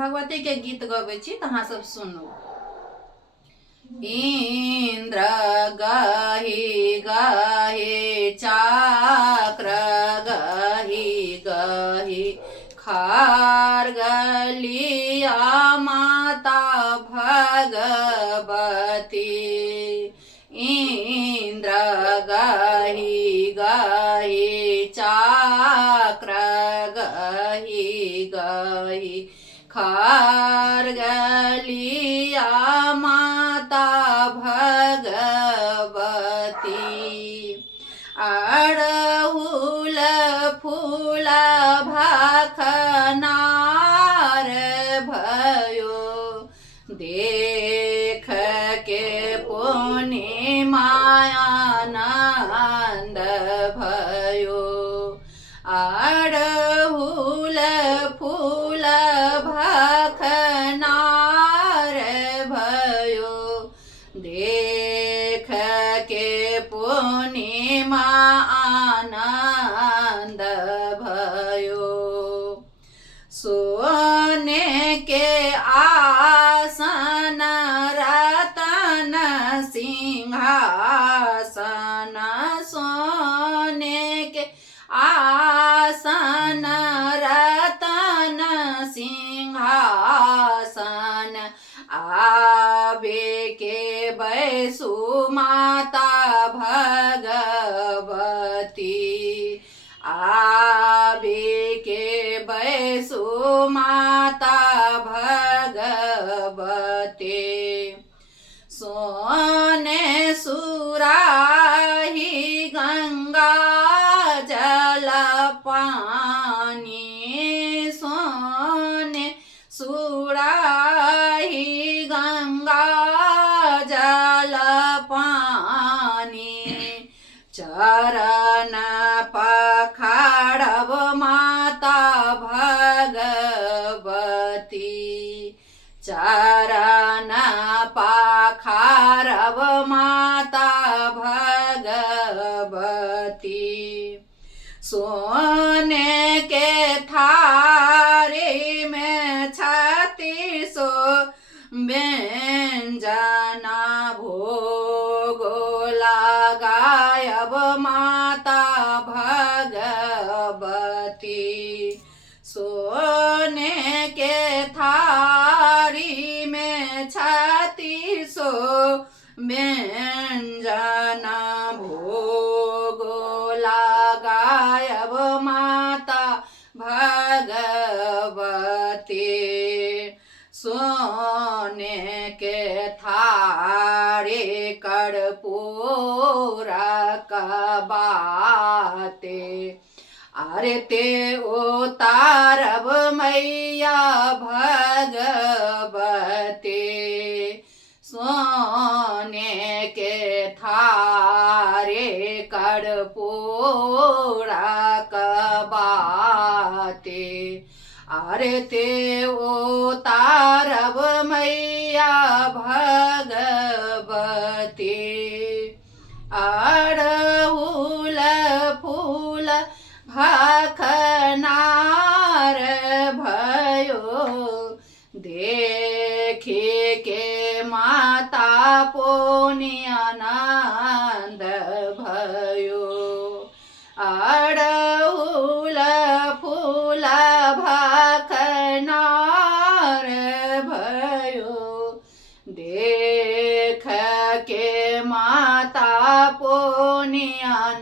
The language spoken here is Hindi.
भगवती के गीत गबै छी तऽ अहाँ सब सुनू। इंद्र गहि गहि चक्र गहि गहि खार गलिया माता भगवती। इंद्र गहि गहि चक्र गहि गहि खार गलिया माता भगवती। अड़हुल फूल भखनार भयो देख के पूर्णिमानंद भयो। अड़हुल फूल भखनार भयो देख के पूर्णिमा आनंद भयो। सोने के आसन रतन सिंहासन सोने के आसन रतन सिंहासन आबे के बैसु माता भगवती। आबे के बैसु माता भगवती। सोने सुराही गंगा जल पानी सोने सुराही गंगा जल पानी। चरण पखाड़ब माता भगवती। चरण पखाड़ब माता भगवती। सोने के थारी में 36 व्यंजना भोग लगायब माता भगवती। सोने के थारी में 36 व्यंजना भोग लगायब माता भगवती। सोने के थारे कर्पूर कबाते अरे ते उतारब मैया भगवती। सोने के थारे कर्पूर कबाते अरे ते उतारब मैया भगवती। अड़हुल फूल भखनार भयो देखे के माता पूर्णिमानंद भयो। अड़हुल फूल भखनार भयो देख के माता पूर्णिमानंद